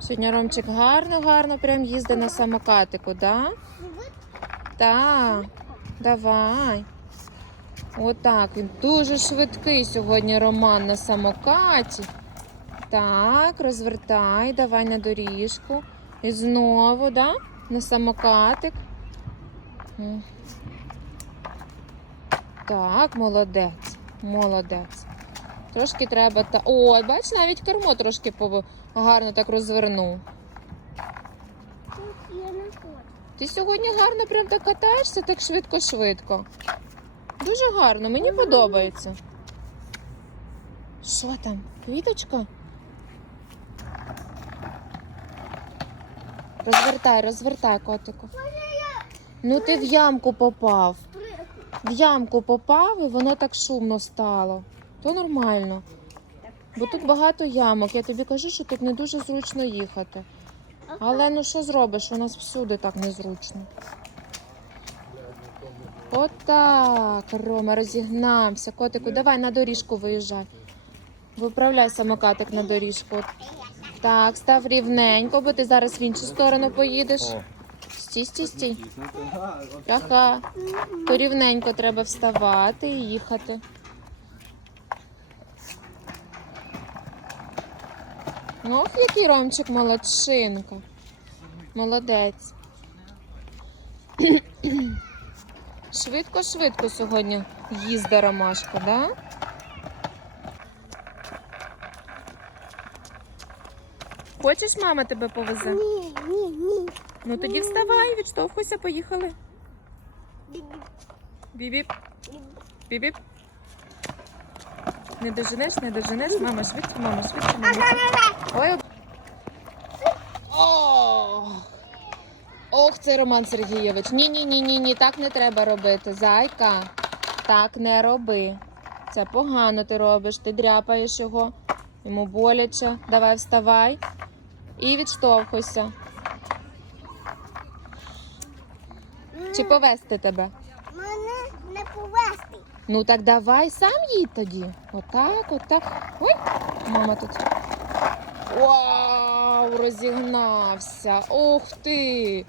Сьогодні Ромчик гарно-гарно прям їздить на самокатику, да? Так, давай. Отак, він дуже швидкий сьогодні Роман на самокаті. Так, розвертай, давай на доріжку. І знову, да? На самокатик. Так, молодець, молодець. Трошки треба та. О, бач, навіть кермо трошки пов- гарно так розвернув. Ти сьогодні гарно прям так катаєшся, так швидко-швидко. Дуже гарно, мені подобається. Що там? Квіточка? Розвертай, розвертай, котику. Ну ти в ямку попав. В ямку попав і воно так шумно стало. То нормально. Бо тут багато ямок. Я тобі кажу, що тут не дуже зручно їхати. Але ну що зробиш? У нас всюди так незручно. Отак, Рома, розігнався. Котику, давай на доріжку виїжджай. Виправляй самокатик на доріжку. Так, став рівненько, бо ти зараз в іншу сторону поїдеш. Стій, стій, стій. Ага. Порівненько треба вставати і їхати. Ох, який Ромчик молодчинка. Молодець. Швидко-швидко сьогодні їзда ромашка, да? Хочеш, мама тебе повезе? Ні, ні, ні. Ну тоді вставай, відштовхуйся, поїхали. Бібіп, бібіп. Не доженеш, не доженеш, мама, швидко, мама, швидко, мама. Ой. Ох, це Роман Сергійович. Ні, ні, ні, ні, ні, так не треба робити. Зайка, так не роби. Це погано ти робиш, ти дряпаєш його, йому боляче. Давай вставай і відштовхуйся. Чи повести тебе? Мене не повести. Ну так давай сам їдь тоді. Отак, отак. Ой, мама тут. Вау, розігнався. Ух ти!